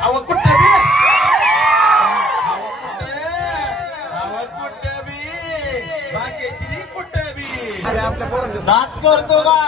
अव कुठे बी बाकीची कुठे बी साथ करतो का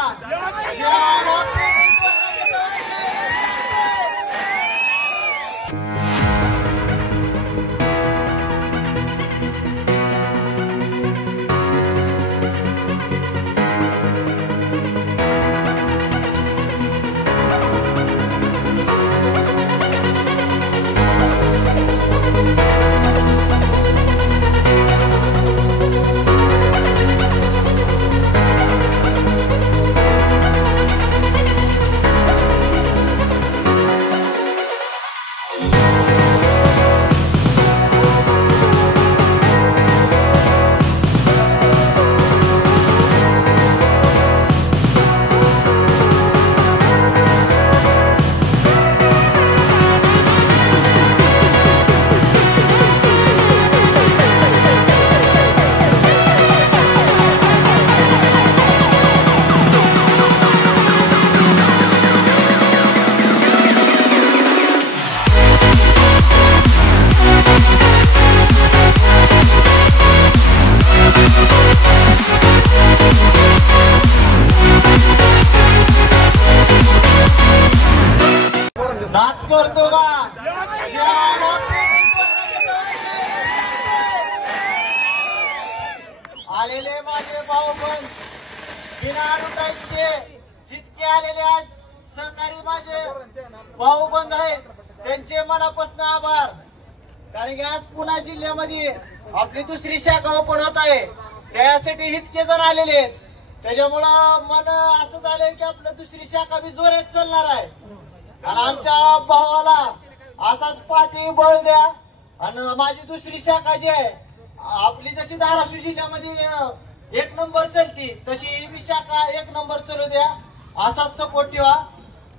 करतो का आलेले माझे भाऊ पण बिना लुटायचे जितके आलेले आज सहकारी माझे भाऊ बंद आहेत त्यांचे मनापासून आभार. कारण की आज पुणे जिल्ह्यामध्ये आपली दुसरी शाखा ओपन होत आहे त्यासाठी इतके जण आलेले आहेत. त्याच्यामुळं मन असं झालंय की आपलं दुसरी शाखा बी जोरात चालणार आहे. आणि आमच्या भावाला असाच पाठी बळ द्या. आणि माझी दुसरी शाखा जी आहे आपली जशी धाराशिव जिल्ह्यामध्ये 1 नंबर चलती तशी ही बी शाखा 1 नंबर चालू द्या. असाच सपोर्ट ठेवा.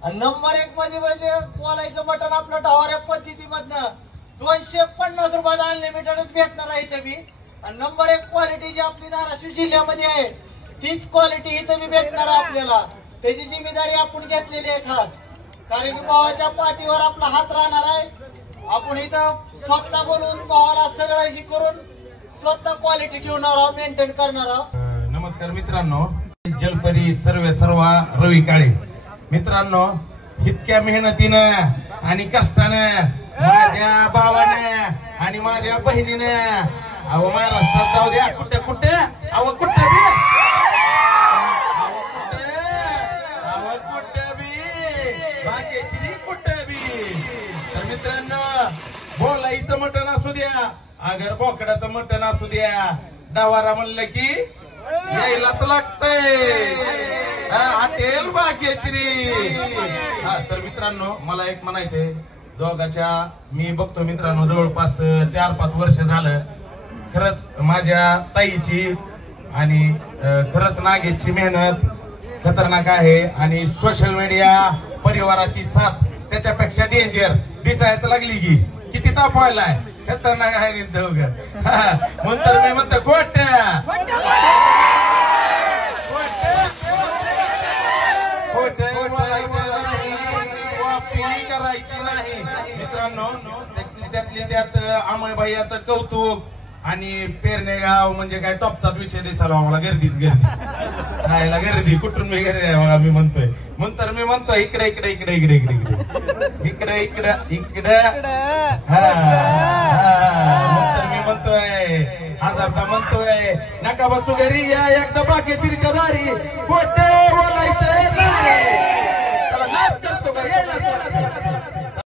आणि नंबर 1 मध्ये म्हणजे बोलायचं मटण आपलं ढवाऱ्या पद्धतीमधनं 250 रुपयात अनलिमिटेडच भेटणार आहे इथे बी. आणि नंबर 1 क्वालिटी जी आपली धाराशिव जिल्ह्यामध्ये आहे तीच क्वालिटी इथे बी भेटणार आहे आपल्याला. त्याची जिम्मेदारी आपण घेतलेली आहे खास. कारण की भावाच्या पाठीवर आपला हात राहणार आहे. आपण इथं स्वतः बोलून भावाला सगळं हे करून स्वतः क्वालिटी ठेवणार आहोत मेंटेन करणार आहोत. नमस्कार मित्रांनो, जलपरी सर्व रवी काळे मित्रांनो, इतक्या मेहनतीनं आणि कष्टानं माझ्या भावानं आणि माझ्या बहिणीनं अहो महाराष्ट्रात जाऊ द्या कुठे कुठे अहो कुठे बी बाकीची कुठे बी. तर मित्रांनो, बोलायचं मटण असू द्या अगर बोकडाचं मटण असू द्या डवारा म्हणलं की यायलाच लागतंय हॉटेल बाकीची. तर मित्रांनो, मला एक म्हणायचंय दोघाच्या मी बघतो मित्रांनो जवळपास 4-5 वर्ष झालं. खरंच माझ्या ताईची आणि खरंच नागेशची मेहनत खतरनाक आहे. आणि सोशल मीडिया परिवाराची साथ त्याच्यापेक्षा डेंजर दिसायचं लागली की किती ताप व्हायलाय खतरनाक आहे दोघं. म्हणतर मी म्हणतो खोट्या करायची नाही मित्रांनो. त्यातली त्यात अमय भैयाचं कौतुक आणि पेरनेगाव म्हणजे काय टॉपचाच विषय दिसायला आम्हाला गर्दीच गर्दी राहायला गर्दी कुठून मी गर्दी आहे आम्ही म्हणतोय. म्हणतर मी म्हणतो इकडे इकडे इकडे इकडे इकडे इकडे इकडे इकडे म्हणतर मी म्हणतोय हजारदा म्हणतोय नका बसू घरी या एकदा बाकी चिरच्या दारी खोटे बोलायचं